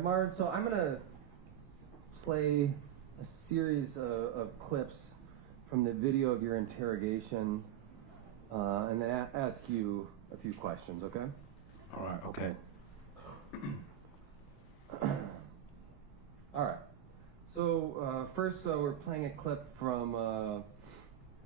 right, Marvin, so I'm going to play a series of clips from the video of your interrogation and then ask you a few questions, okay? All right, okay. All right. So first, we're playing a clip from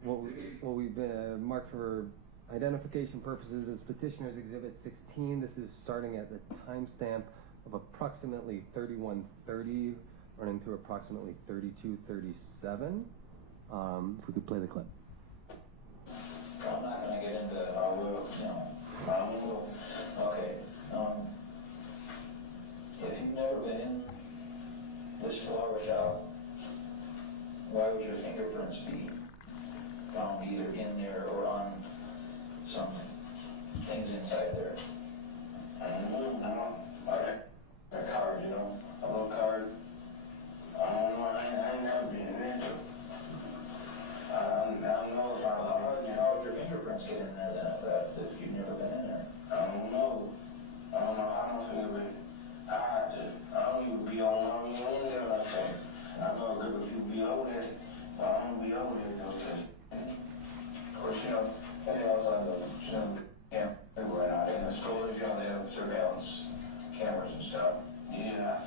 what we've marked for identification purposes as Petitioner's Exhibit 16. This is starting at the timestamp of approximately 31:30, running through approximately 32:37. If we could play the clip. I'm not going to get into it. I will. Okay. If you've never been in this flower shop, why would your fingerprints be found either in there or on some things inside there? A card, you know? A little card. I don't know. I ain't never been in there. I don't know if how would your fingerprints get in there then if you've never been in there? I don't know. I don't know how my fingerprint. I don't even be on there like that. I know a group of people be over there, but I don't be over there though. Of course, you know, they also have the Zoom camera everywhere now. In the stores, you know, they have surveillance cameras and stuff. Yeah,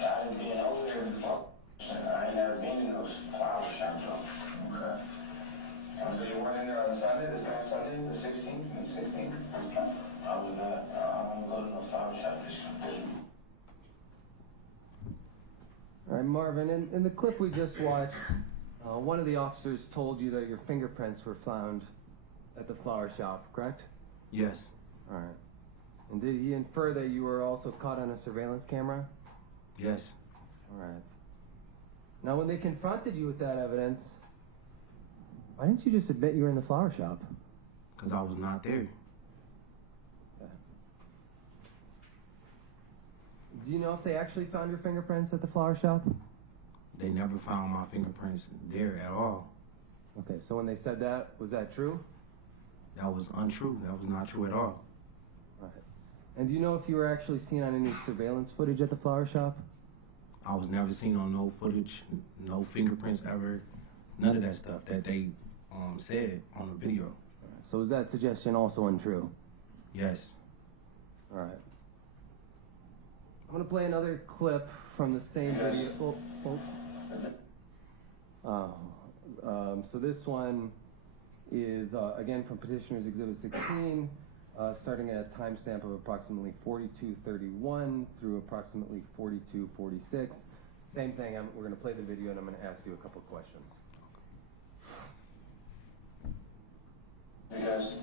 I didn't been over there before. I ain't never been in those flower shops. Okay. So you weren't in there on Sunday, this past Sunday, the 16th and the 16th? I was not. I won't go to no flower shop this week. All right, Marvin, in the clip we just watched, one of the officers told you that your fingerprints were found at the flower shop, correct? Yes. All right. And did he infer that you were also caught on a surveillance camera? Yes. All right. Now, when they confronted you with that evidence, why didn't you just admit you were in the flower shop? Because I was not there. Okay. Do you know if they actually found your fingerprints at the flower shop? They never found my fingerprints there at all. Okay, so when they said that, was that true? That was untrue. That was not true at all. All right. And do you know if you were actually seen on any surveillance footage at the flower shop? I was never seen on no footage, no fingerprints ever, none of that stuff that they said on the video. Right. So is that suggestion also untrue? Yes. All right. I'm going to play another clip from the same video. So this one is, again, from Petitioner's Exhibit 16, starting at a timestamp of approximately 42:31 through approximately 42:46. Same thing, we're going to play the video and I'm going to ask you a couple questions. Because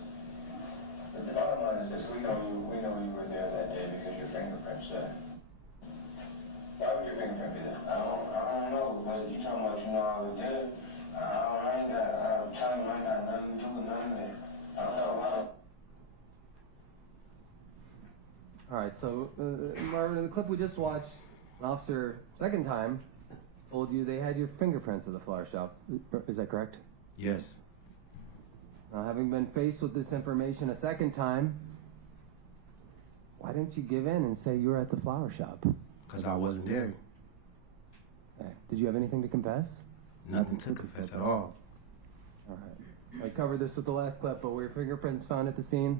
the bottom line is this, we know you were there that day because your fingerprints there. Why would your fingerprint be there? I don't know, but you talking about you know I was there. I'm telling you, I ain't got nothing to do with none of that. All right, so Marvin, in the clip we just watched, an officer, second time, told you they had your fingerprints at the flower shop. Is that correct? Yes. Now, having been faced with this information a second time, why didn't you give in and say you were at the flower shop? Because I wasn't there. Okay. Did you have anything to confess? Nothing to confess at all. All right. I covered this with the last clip, but were your fingerprints found at the scene?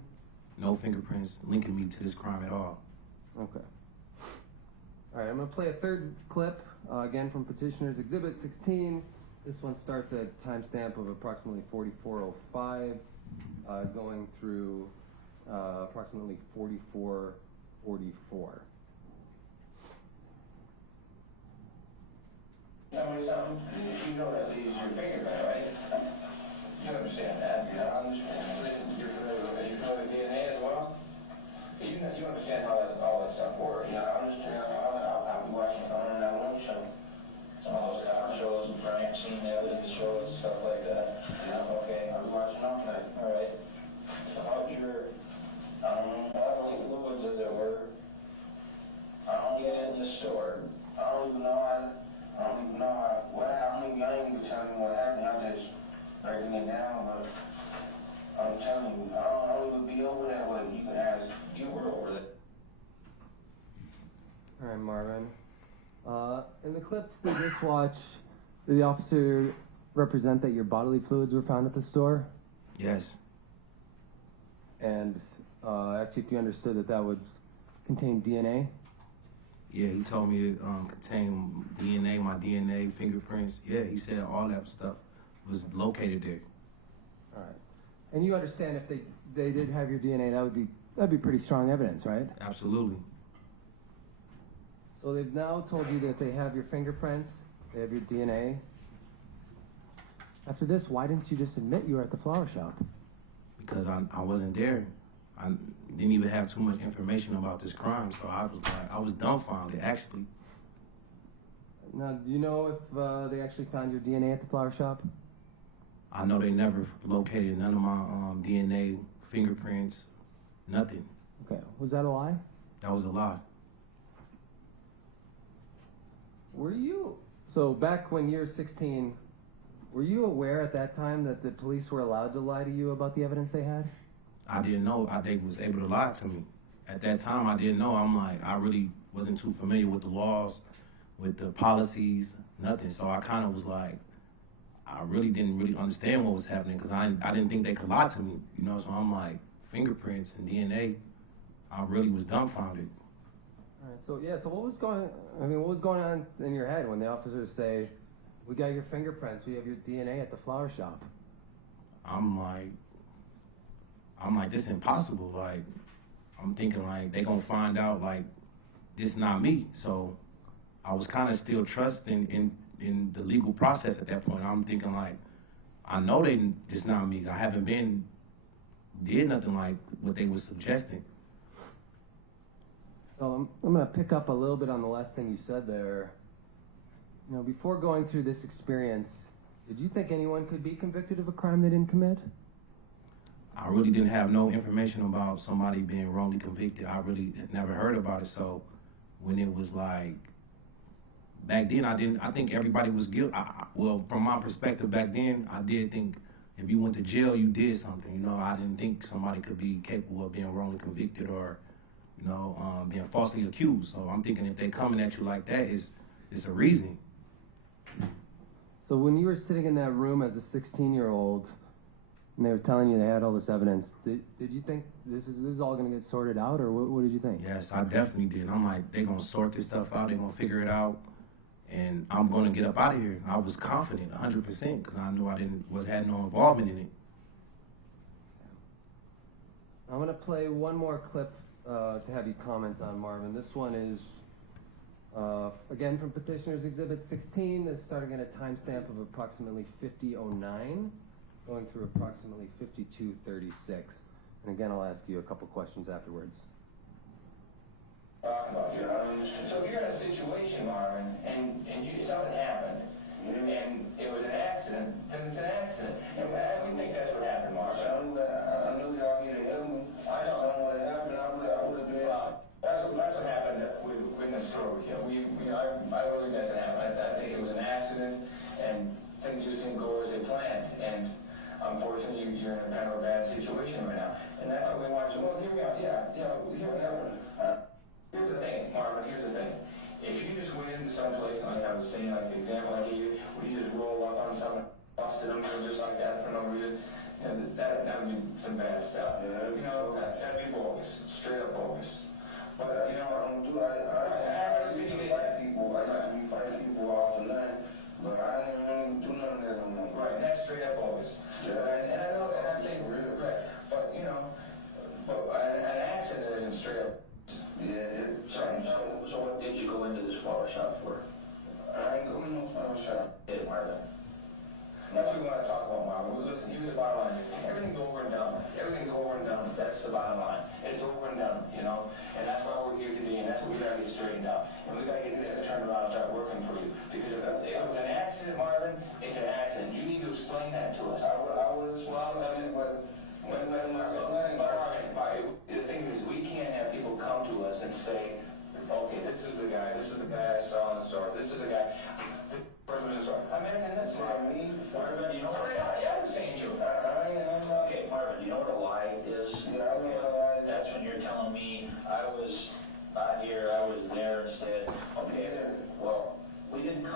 No fingerprints linking me to this crime at all. Okay. All right, I'm going to play a third clip, again from Petitioner's Exhibit 16. This one starts at a timestamp of approximately 44:05, going through approximately 44:44. Tell me something. You know that leaves your fingerprint, right? You understand that? Yeah, I understand. Listen, you're familiar with DNA as well? You understand how all that stuff works? Yeah, I understand. I'll be watching on that one show. Some of those kind of shows and crime scene evidence shows, stuff like that. Yeah. Okay. I'll be watching all that. All right. So how'd your bodily fluids, as it were, get in the store? I don't even know how. I ain't even telling you what happened. I'm just breaking it down, but I'm telling you, I don't even be over that way. You can ask. You were over there. All right, Marvin. In the clip we just watched, did the officer represent that your bodily fluids were found at the store? Yes. And asked you if you understood that that would contain DNA? Yeah, he told me it contained DNA, my DNA, fingerprints. Yeah, he said all that stuff was located there. All right. And you understand if they did have your DNA, that'd be pretty strong evidence, right? Absolutely. So they've now told you that they have your fingerprints, they have your DNA. After this, why didn't you just admit you were at the flower shop? Because I wasn't there. I didn't even have too much information about this crime, so I was dumbfounded, actually. Now, do you know if they actually found your DNA at the flower shop? I know they never located none of my DNA, fingerprints, nothing. Okay, was that a lie? That was a lie. Were you, so back when you were 16, were you aware at that time that the police were allowed to lie to you about the evidence they had? I didn't know they was able to lie to me. At that time, I didn't know. I really wasn't too familiar with the laws, with the policies, nothing. So I kind of was like, I really didn't really understand what was happening because I didn't think they could lie to me, you know? So I'm like, fingerprints and DNA, I really was dumbfounded. All right, so what was going on in your head when the officers say, we got your fingerprints, we have your DNA at the flower shop? I'm like, this impossible. Like, I'm thinking like they gonna find out like this not me. So I was kind of still trusting in the legal process at that point. I'm thinking like, I know this not me. I haven't did nothing like what they was suggesting. So I'm gonna pick up a little bit on the last thing you said there. You know, before going through this experience, did you think anyone could be convicted of a crime they didn't commit? I really didn't have no information about somebody being wrongly convicted. I really had never heard about it. So when it was like, back then I think everybody was guilty. Well, from my perspective back then, I did think if you went to jail, you did something. You know, I didn't think somebody could be capable of being wrongly convicted or, you know, being falsely accused. So I'm thinking if they coming at you like that, it's a reason. So when you were sitting in that room as a 16-year-old, and they were telling you they had all this evidence, did you think this is all going to get sorted out, or what did you think? Yes, I definitely did. I'm like, they're going to sort this stuff out, they're going to figure it out, and I'm going to get up out of here. I was confident, 100%, because I knew I had no involvement in it. I'm going to play one more clip to have you comment on, Marvin. This one is, again, from Petitioner's Exhibit 16. This is starting at a timestamp of approximately 50:09. Going through approximately 52:36. And again, I'll ask you a couple questions afterwards. So if you're in a situation, Marvin, and something happened, and it was an accident, then it's an accident. And we think that's what happened, Marvin. I knew y'all here to help me. I know. What happened, I would have been. That's what happened in the store with you. I really think that's what happened. I think it was an accident, and things just didn't go as they planned. And unfortunately, you're in a kind of a bad situation right now. And that's what we want you. Well, hear me out. Yeah, hear me out. Here's the thing, Marvin, here's the thing. If you just went into some place, like I was saying, like the example I gave you, where you just roll up on someone, busted them, just like that for no reason, that would be some bad stuff. Yeah, that'd be bogus, straight up bogus. But, I don't do I fight people. I like to fight people off the line. But I ain't do none of that on that. Right, and that's straight up bogus. Yeah. And I know that, I'm saying real right. But, an accident isn't straight up. Yeah. So what did you go into this flower shop for? I ain't going to no flower shop. Hey, Marvin. That's what we want to talk about, Marvin. Listen, here's the bottom line. Everything's over and done. Everything's over and done. That's the bottom line. It's over and done, And that's why we're here today, and that's what we got to get straightened out. And we got to get this turned around and start working for you. Because if it was an accident, Marvin, it's an accident. You need to explain that to us. I will explain but the thing is, we can't have people come to us and say, okay, this is the guy I saw in the store, this is the guy. I'm asking this for me. Marvin, you know what? Yeah, I'm saying you. Okay, Marvin, you know what a lie is? Yeah, I know what a lie is. That's when you're telling me I was out here, I was there instead.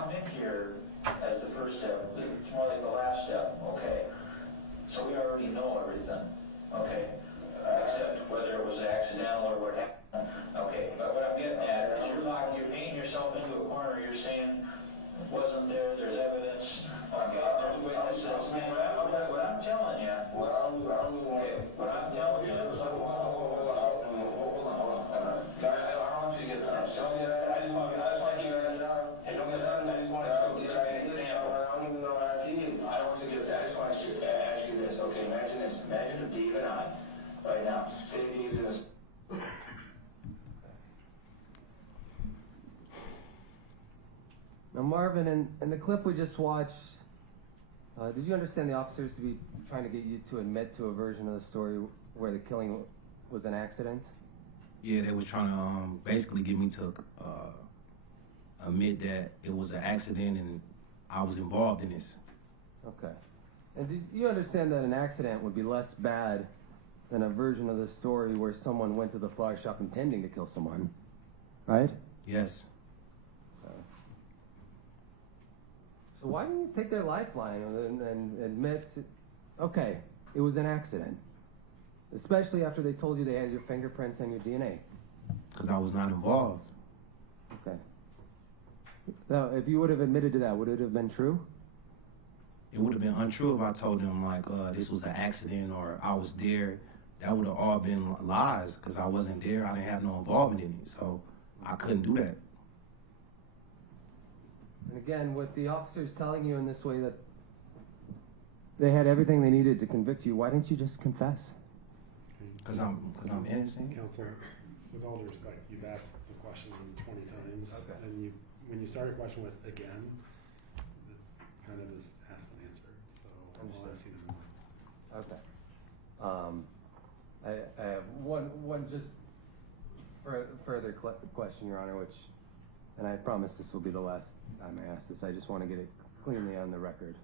come in here as the first step. It's more like the last step, okay? So we already know everything, okay? Except whether it was accidental or what happened. Okay, but what I'm getting at is you're painting yourself into a corner. You're saying it wasn't there, there's evidence. Okay, there's witnesses. What I'm telling you, okay, what I'm telling you is, I don't want you to get upset. I just want you to, hey, don't get upset. I just want to give you an example. I don't even know what I did. I don't want you to get upset. I just want to ask you this. Okay, imagine this. Imagine if Dave and I, right now, say Dave's in a... Now, Marvin, in the clip we just watched, did you understand the officers to be trying to get you to admit to a version of the story where the killing was an accident? Yeah, they was trying to basically get me to admit that it was an accident and I was involved in this. Okay. And did you understand that an accident would be less bad than a version of the story where someone went to the flower shop intending to kill someone, right? Yes. So why didn't you take their lifeline and admit, okay, it was an accident? Especially after they told you they had your fingerprints and your DNA. Because I was not involved. Okay. Now, if you would have admitted to that, would it have been true? It would have been untrue if I told them, like, this was an accident or I was there. That would have all been lies because I wasn't there. I didn't have no involvement in it. So I couldn't do that. And again, with the officers telling you in this way that they had everything they needed to convict you, why didn't you just confess? Because I'm innocent. Counselor, with all due respect, you've asked the question 20 times, Okay. and when you start a question with again, it kind of is asked and answered. So I'll ask you no more. Okay. I have one just further question, Your Honor, which, and I promise this will be the last time I ask this. I just want to get it cleanly on the record.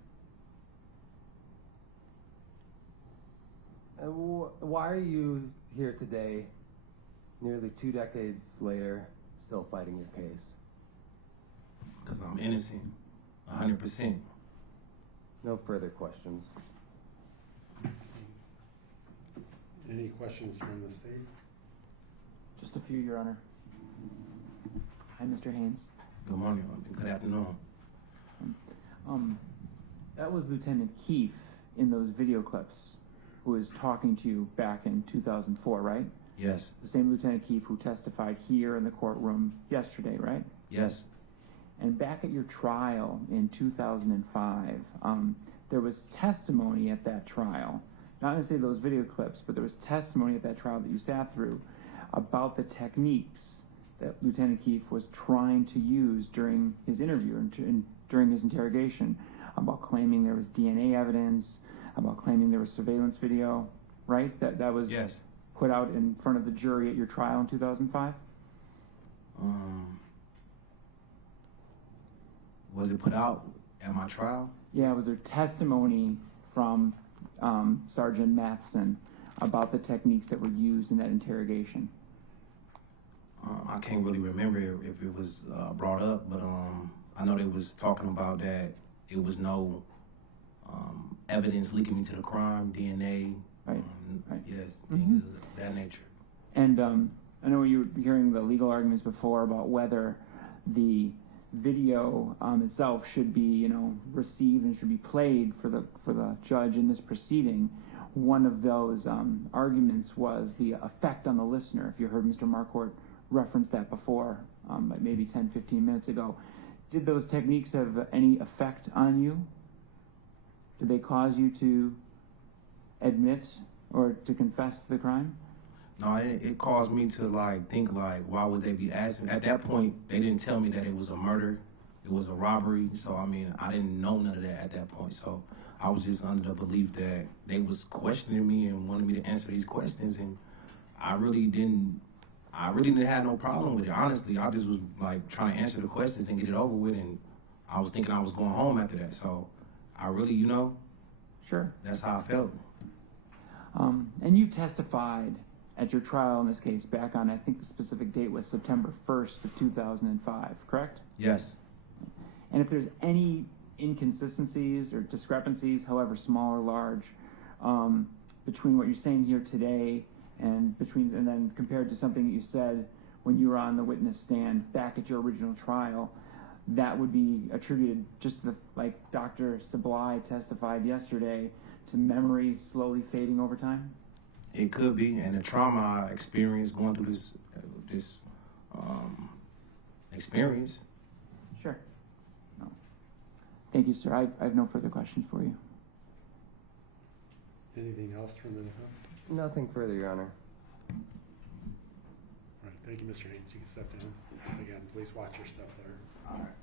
Why are you here today, nearly 2 decades later, still fighting your case? Because I'm innocent, 100%. No further questions. Any questions from the state? Just a few, Your Honor. Hi, Mr. Haynes. Good morning, good afternoon. That was Lieutenant Keefe in those video clips who was talking to you back in 2004, right? Yes, The same Lieutenant Keefe who testified here in the courtroom yesterday, right? yes, And back at your trial in 2005, there was testimony at that trial, not necessarily those video clips, but there was testimony at that trial that you sat through about the techniques that Lieutenant Keefe was trying to use during his interview and during his interrogation, about claiming there was DNA evidence, about claiming there was surveillance video, right? That was yes. put out in front of the jury at your trial in 2005? Was it put out at my trial? Yeah, was there testimony from Sergeant Matheson about the techniques that were used in that interrogation? I can't really remember if it was brought up, but I know they was talking about that it was no evidence linking me to the crime, DNA, Right, right. yes, things of that nature. And I know you were hearing the legal arguments before about whether the video itself should be, received and should be played for the judge in this proceeding. One of those arguments was the effect on the listener. If you heard Mr. Marquardt reference that before, maybe 10, 15 minutes ago. Did those techniques have any effect on you? Did they cause you to admit or to confess to the crime? No, it caused me to think why would they be asking? At that point, they didn't tell me that it was a murder, it was a robbery. So I didn't know none of that at that point. So I was just under the belief that they was questioning me and wanted me to answer these questions, and I really didn't have no problem with it. Honestly, I just was trying to answer the questions and get it over with, and I was thinking I was going home after that. So I really, Sure. that's how I felt. And you testified at your trial in this case back on, I think the specific date was September 1st of 2005, correct? Yes, And if there's any inconsistencies or discrepancies, however small or large, between what you're saying here today and then compared to something that you said when you were on the witness stand back at your original trial, that would be attributed just to like Dr. Sablai testified yesterday, to memory slowly fading over time? It could be, and the trauma I experienced going through this experience. Sure. No. Thank you, sir. I have no further questions for you. Anything else from the defense? Nothing further, Your Honor. All right, thank you, Mr. Haynes. You can step down. Again, please watch your step there. All right.